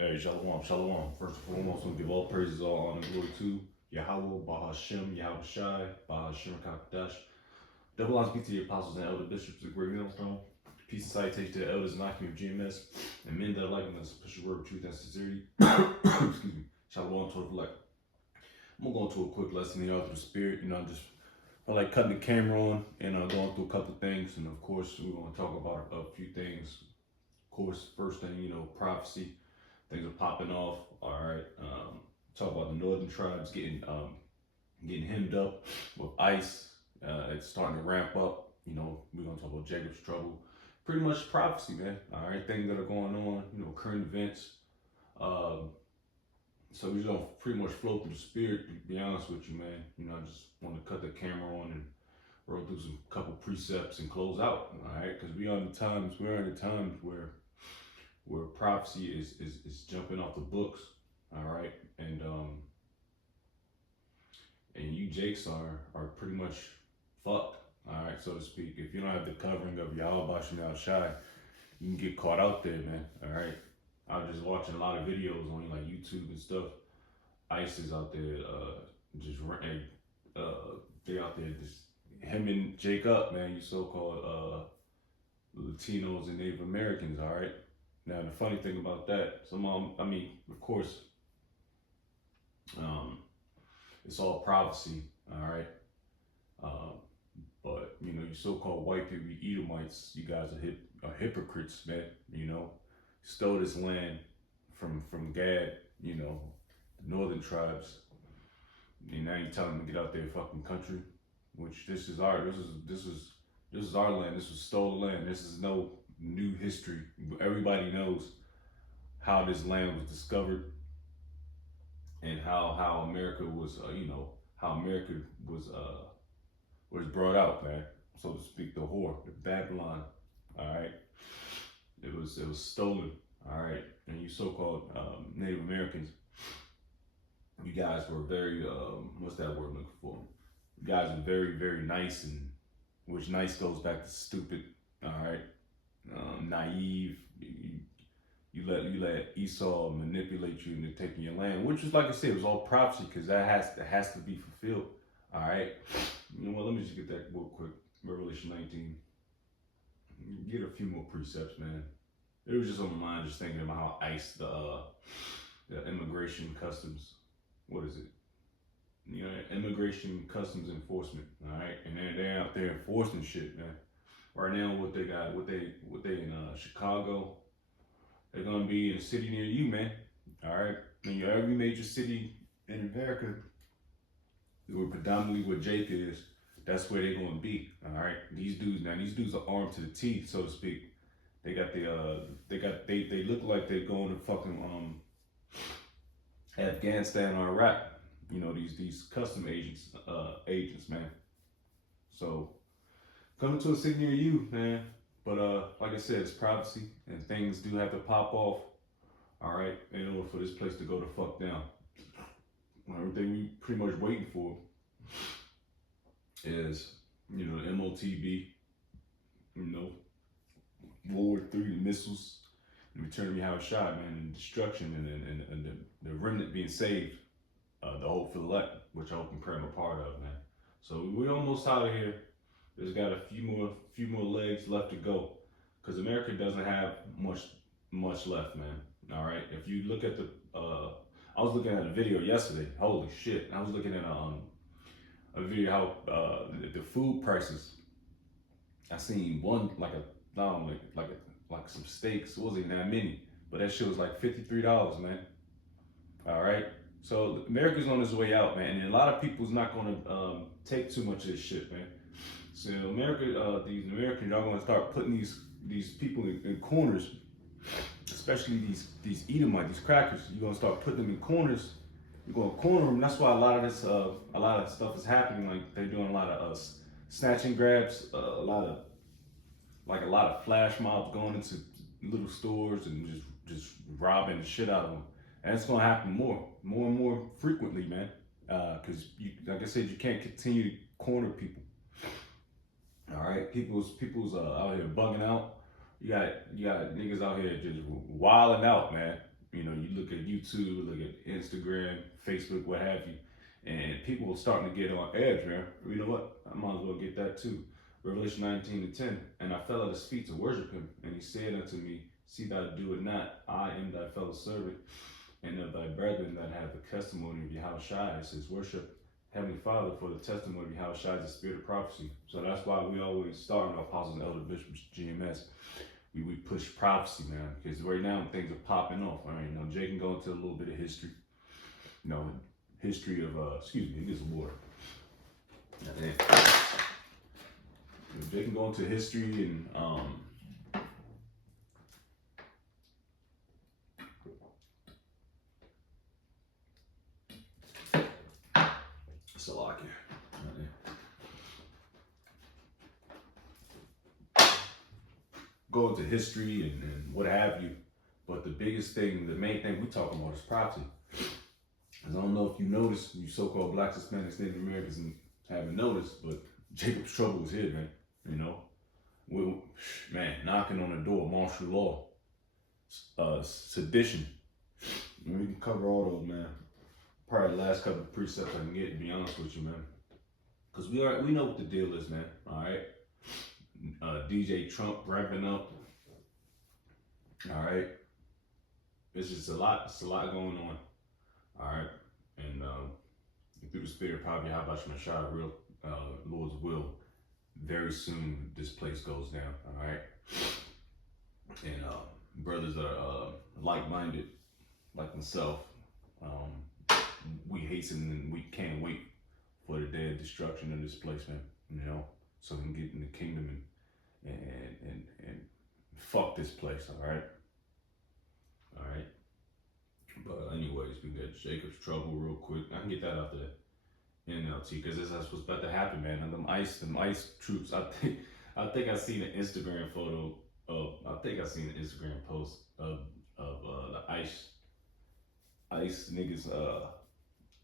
Hey, shalom, shalom. First and foremost, we give all praises, all honor, and glory to Yahweh, Bahashem, Yahweh Shai, Bahashem, Kakadash. Double honors be to the apostles and elder bishops, the great millstone. Peace and salutation to the elders and Akim of GMS, and men that are liking us, push the word of truth and sincerity. Excuse me. Shalom to the elect. I'm gonna go into a quick lesson here through the spirit. I like cutting the camera on and going through a couple things, and of course, we're gonna talk about a few things. Of course, first thing, prophecy. Things are popping off. All right. Talk about the northern tribes getting hemmed up with ICE. It's starting to ramp up. We're gonna talk about Jacob's trouble. Pretty much prophecy, man. All right, things that are going on. Current events. So we just gonna pretty much flow through the spirit. To be honest with you, man. I just want to cut the camera on and roll through some couple precepts and close out. All right, because we're in the times where prophecy is jumping off the books, all right, and you Jakes are pretty much fucked, all right, so to speak. If you don't have the covering of Yahweh Bashem Shai, you can get caught out there, man. All right, I was just watching a lot of videos on like YouTube and stuff. ICE is out there, they out there just hemming Jake up, man. You so-called Latinos and Native Americans, all right. Now the funny thing about that, of course, it's all prophecy, all right. But you so-called white people, you Edomites, you guys are hypocrites, man. Stole this land from Gad, the northern tribes, and now you telling them to get out their fucking country, which this is our land. This was stolen land. This is no new history. Everybody knows how this land was discovered and how America was was brought out, man, so to speak. The whore, the Babylon, all right. It was stolen, all right. And you so-called Native Americans, you guys were very what's that word I'm looking for? You guys are very, very nice, and which nice goes back to stupid, all right. Naive. You let Esau manipulate you into taking your land, which is, like I said, it was all prophecy, because that has to be fulfilled. All right. Let me just get that real quick. Revelation 19. Get a few more precepts, man. It was just on my mind, just thinking about how ICE, the immigration customs, what is it? Immigration customs enforcement. All right, and they're out there enforcing shit, man. Right now, what they in Chicago, they're gonna be in a city near you, man. All right, and every major city in America, where predominantly where Jake is, that's where they're gonna be. All right, these dudes are armed to the teeth, so to speak. They look like they're going to fucking Afghanistan or Iraq. These custom agents, man. So coming to a city near you, man. But like I said, it's prophecy, and things do have to pop off, all right, in order for this place to go the fuck down. Everything we pretty much waiting for is, the MOTB, World War III, the missiles, the return of Yahweh Shai, man, and destruction, and the remnant being saved, the hope for the elect, which I hope and pray I'm a part of, man. So we're almost out of here. There's got a few more legs left to go, because America doesn't have much left, man. All right. If you look at I was looking at a video yesterday. Holy shit! I was looking at a video how the food prices. I seen one like some steaks. It wasn't even that many, but that shit was like $53, man. All right. So America's on its way out, man, and a lot of people's not gonna take too much of this shit, man. So America, these Americans are going to start putting these people in corners, especially these Edomites, these crackers. You're going to start putting them in corners. You're going to corner them. That's why a lot of stuff is happening. Like they're doing a lot of snatch and grabs, a lot of flash mobs going into little stores and just robbing the shit out of them. And it's going to happen more and more frequently, man. Because like I said, you can't continue to corner people. All right, people's out here bugging out. You got niggas out here just wilding out, man. You know, you look at YouTube, look at Instagram, Facebook, what have you, and people are starting to get on edge, man. You know what? I might as well get that too. Revelation 19:10. And I fell at his feet to worship him, and he said unto me, see thou do it not. I am thy fellow servant, and of thy brethren that have the testimony of Yahushua. It says, worship Heavenly Father, for the testimony of Yahushua is the spirit of prophecy. So that's why we always start in our apostles and elder bishops, GMS. We push prophecy, man, because right now things are popping off. All right, you know, Jay can go into a little bit of history. You know, history of excuse me, get some water. Jay can go into history and Salakia. Go into history and what have you. But the biggest thing, the main thing we're talking about is prophecy. Because I don't know if you noticed, you so-called Blacks, Hispanics, Native Americans and haven't noticed, but Jacob's trouble is here, man. You know, man, knocking on the door, martial law, sedition. And we can cover all those, man. Probably the last couple of precepts I can get, to be honest with you, man. Because we know what the deal is, man. All right. DJ Trump ramping up. All right. It's just a lot. It's a lot going on. All right. And through the spirit, probably how about Shemashah, real Lord's will, very soon this place goes down. All right. And brothers that are like-minded, like myself, we hasten and we can't wait for the day of destruction of this place, man. You know, so we can get in the kingdom and fuck this place. All right. All right. But anyways, we got Jacob's trouble real quick. I can get that out the NLT because that's what's about to happen, man. And them ICE troops. I think I seen an Instagram photo of. I think I seen an Instagram post of the ICE niggas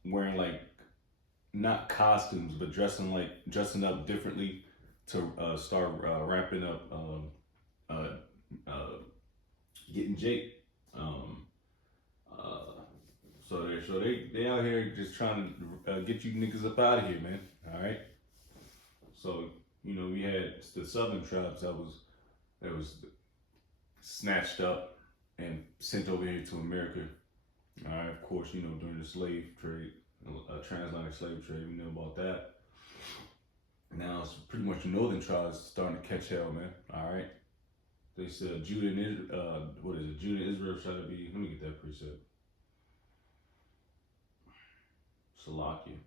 wearing like not costumes but dressing up differently to start ramping up getting Jake. So they out here just trying to get you niggas up out of here, man. All right. So you know we had the southern tribes that was snatched up and sent over here to America. All right. Of course, you know during the slave trade, transatlantic slave trade, we know about that. Now it's pretty much the northern tribes starting to catch hell, man. All right. They said Judah and Israel, what is it? Judah and Israel shall be. Let me get that precept. Salakia.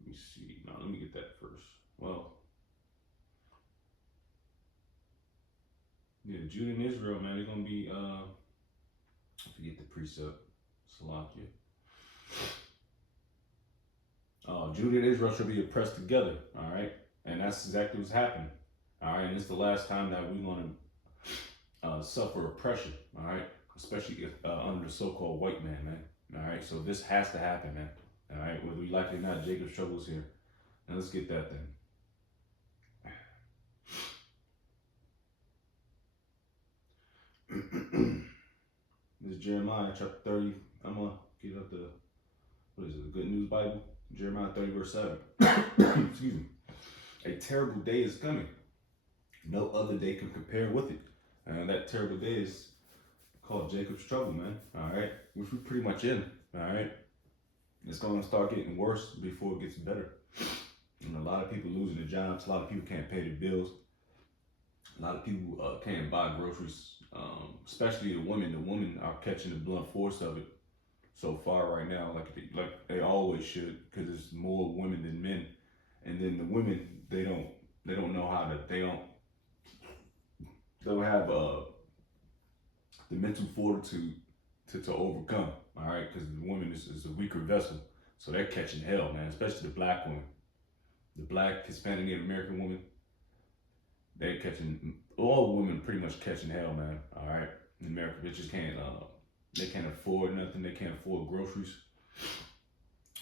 Let me see. No, let me get that first. Well, yeah, Judah and Israel, man, they're gonna be. I forget the precept. Salakia. Judah and Israel shall be oppressed together. All right, and that's exactly what's happening. All right, and it's the last time that we're gonna suffer oppression. All right, especially if under the so-called white man, man. All right, so this has to happen, man. All right, whether we like it or not, Jacob's trouble is here. Now let's get that then. This is Jeremiah chapter 30. I'm gonna get up the what is it? The Good News Bible, Jeremiah 30 verse 7. Excuse me. A terrible day is coming. No other day can compare with it. And that terrible day is called Jacob's trouble, man. All right, which we're pretty much in. All right, it's going to start getting worse before it gets better. And a lot of people losing their jobs. A lot of people can't pay their bills. A lot of people can't buy groceries. Especially the women. The women are catching the blunt force of it so far right now, like they always should, because there's more women than men. And then the women, they don't know how to. They don't have the mental fortitude to overcome, all right? Because the woman is a weaker vessel, so they're catching hell, man. Especially the black woman, the black, Hispanic, Native American woman. They're catching all women pretty much catching hell, man. All right, in America, they just can't. They can't afford nothing. They can't afford groceries.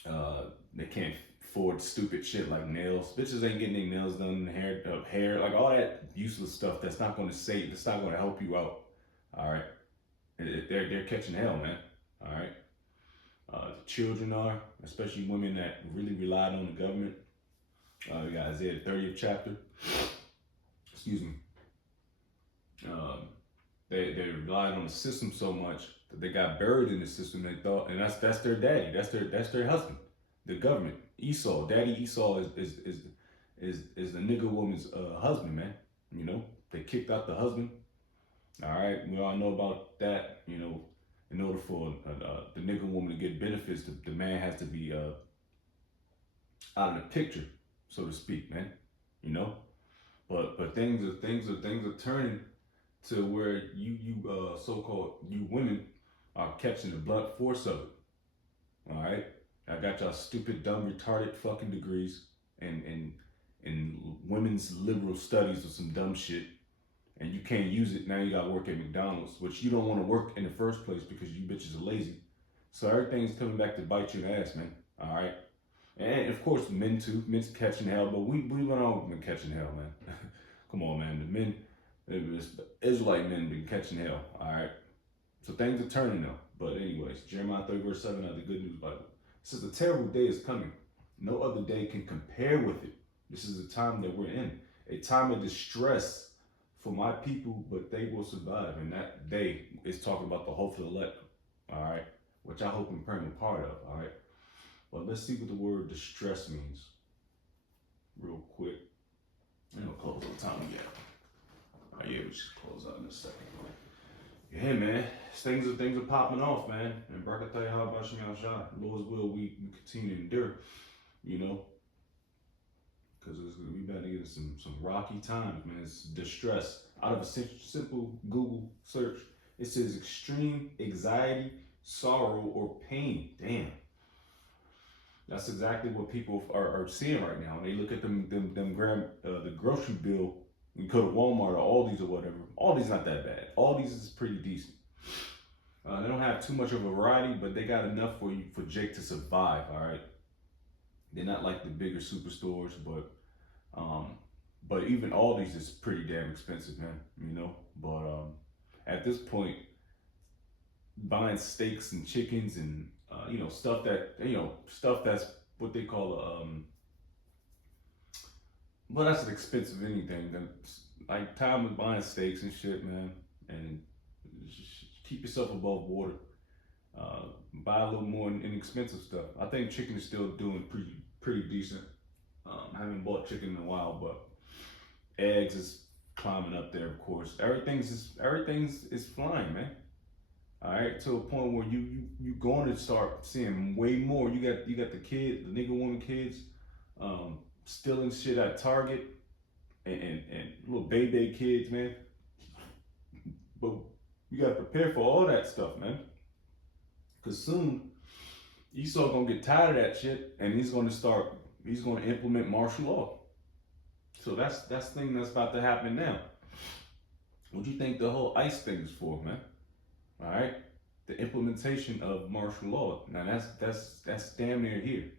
They can't afford stupid shit like nails. Bitches ain't getting their nails done, hair, like all that useless stuff. That's not going to save. That's not going to help you out. All right. they're catching hell, man. All right. The children are, especially women that really relied on the government. We got Isaiah 30th chapter. Excuse me. They relied on the system so much that they got buried in the system. They thought, and that's their daddy. That's their husband. The government. Esau. Daddy Esau is the nigga woman's husband, man. You know, they kicked out the husband. All right, we all know about that. You know, in order for the nigga woman to get benefits, the man has to be out of the picture, so to speak, man. You know, but things are turning to where you so-called you women are catching the blunt force of it. All right, I got y'all stupid, dumb, retarded fucking degrees in women's liberal studies or some dumb shit, and you can't use it. Now you gotta work at McDonald's, which you don't want to work in the first place because you bitches are lazy. So everything's coming back to bite you in the ass, man. All right, and of course men too. Men's catching hell, but we went on with catching hell, man. Come on, man. The men, Israelite men, been catching hell. All right, so things are turning now. But anyways, Jeremiah 30 verse 7 out of the Good News Bible. It says a terrible day is coming. No other day can compare with it. This is the time that we're in, a time of distress for my people, but they will survive. And that day is talking about the hopeful elect, all right, which I hope and pray I'm a part of, all right. But let's see what the word distress means real quick. I'm gonna close on time again. Oh yeah, we should close out in a second. Yeah, man, things are popping off, man. And Barakatah Yahweh Bashim Yahshua, Lord's will, we continue to endure, you know. Because we about to get some rocky times, man. It's distress. Out of a simple Google search, it says extreme anxiety, sorrow, or pain. Damn. That's exactly what people are seeing right now. When they look at the grocery bill, you go to Walmart or Aldi's or whatever. Aldi's not that bad. Aldi's is pretty decent. They don't have too much of a variety, but they got enough for Jake to survive, all right? They're not like the bigger superstores, but even Aldi's is pretty damn expensive, man. You know. But at this point, buying steaks and chickens and stuff that's what they call well, that's an expensive anything. Like time with buying steaks and shit, man. And keep yourself above water. Buy a little more inexpensive stuff. I think chicken is still doing pretty decent. I haven't bought chicken in a while, but eggs is climbing up there, of course. Everything's is flying, man. All right, to a point where you going to start seeing way more. You got the nigga woman kids, stealing shit at Target, and little baby kids, man. But you gotta prepare for all that stuff, man. Cause soon Esau gonna get tired of that shit, and he's gonna implement martial law. So that's the thing that's about to happen now. What do you think the whole ICE thing is for, man? All right, the implementation of martial law. Now that's damn near here.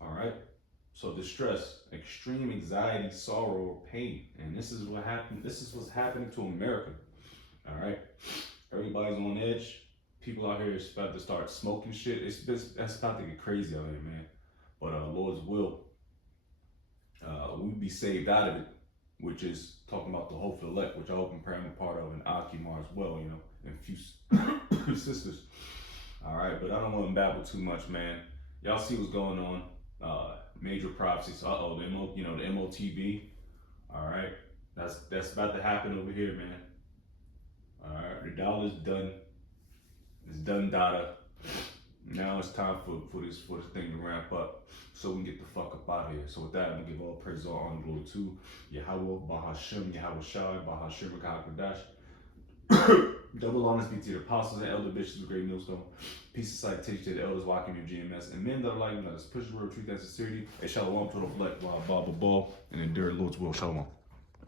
All right, so distress, extreme anxiety, sorrow, or pain, and this is what happened. This is what's happening to America. All right, everybody's on edge. People out here is about to start smoking shit. That's about to get crazy out here, man. But Lord's will, we be saved out of it, which is talking about the hopeful elect, which I hope and pray I'm a part of, and Akimar as well, you know, and a few sisters. All right, but I don't want to babble too much, man. Y'all see what's going on. Major prophecies. The MOTB. All right, that's about to happen over here, man. All right, the dollar's done. It's done, data. Now it's time for this thing to ramp up, so we can get the fuck up out of here. So with that, I'm gonna give all praise, all honor, glory to Yahweh, Bahashem, Yahweh Shai, Bahashem, Kadash. Double honors be to the apostles and elder bishops of Great Millstone. Peace and citation to the elders walking your GMS. And men that are like, let us push the word of truth and sincerity. And shalom to the fleck, blah, blah, blah, blah, and endure the Lord's will. Shalom.